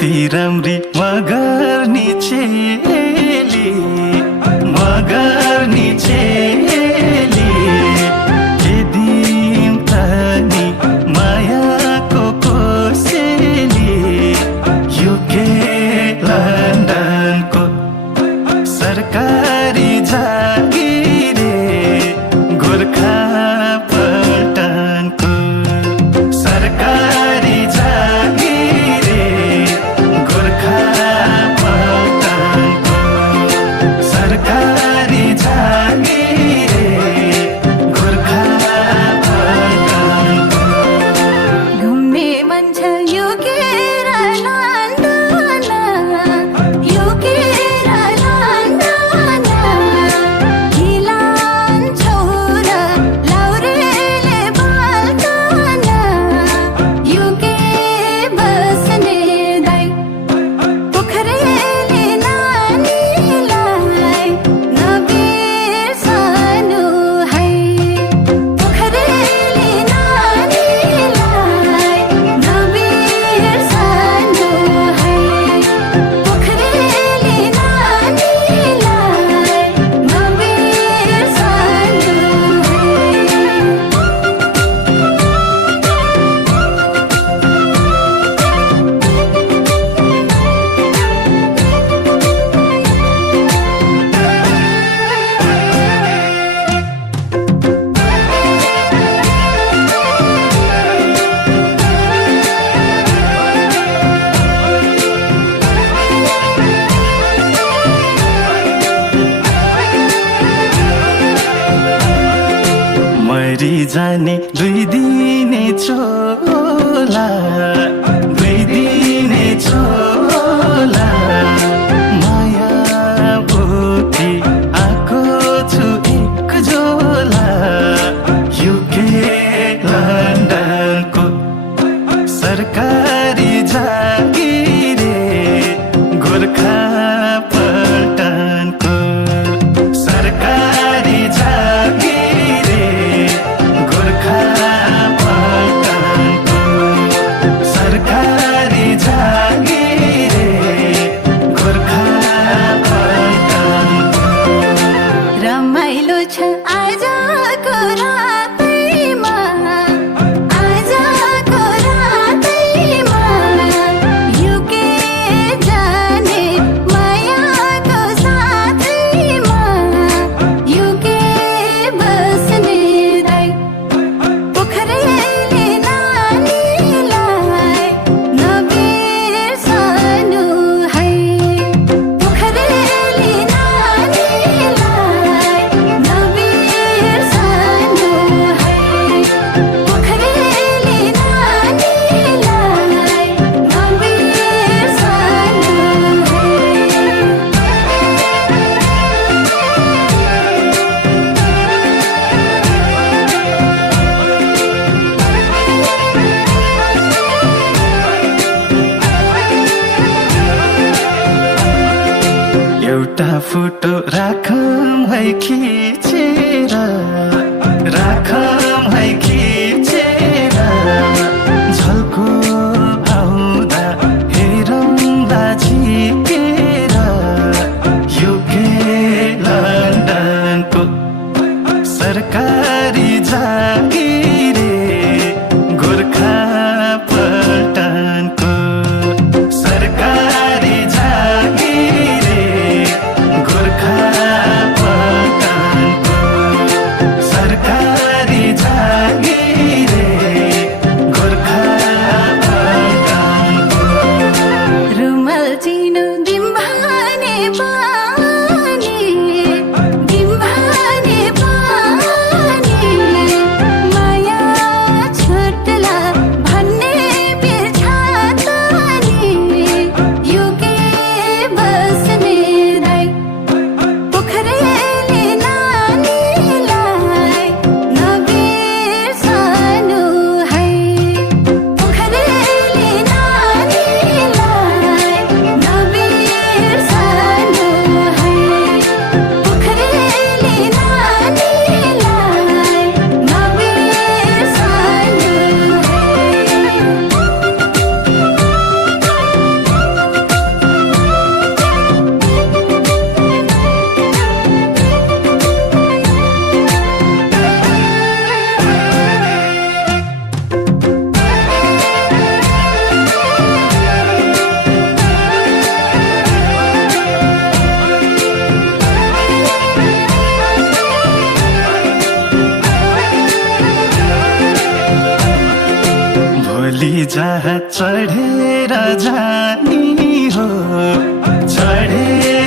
कति राम्री मगर्नी चेली मगर्नी चेली के दिन तनी मायाको कोसेली युके लन्डनको सरकारी जागिरे गोर्खा पल्टनको सरकारी जागिरे गोर्खा पल्टनको सरकारी जागिरे गोर्खा पल्टनको घुम्ने मन छ युकेर लन्डन युकेर लन्डन हिलान छोरा लाउरेले बाल्कन युके बस्ने दाइ पोखरेली नानीलाई नबिर्सनु है पोखरेली नानीलाई नबिर्सनु है पोखरेली नानीलाई मरी जाने दुई दिने चोला दुई दिने चोला माया बोकी आएको छु एक झोला युके लन्डनको सरकारी जागिरे गोर्खा पल्टनको सरकारी जागिरे गोर्खा पल्टनको सरकारी जागिरे गोर्खा पल्टनको रमाइलो छ आजको रातैमा आजको रातैमा युके जाने मायाको साथैमा युके बस्ने दाइ पोखरेली नानीलाई नबिर्सनु है पोखरेली नानीलाई नबिर्सनु है पोखरेली नानीलाई एउटा फोटो राखौँ है खिचेर राखौँ है खिचेर झल्को आउँदा हेरौँला झिकेर युके लन्डनको सरकारी जागिरे गोर्खा पल्टनको सरकारी जागिरे गोर्खा पल्टनको गोली जहाँ चढेर जानी हो, चढेर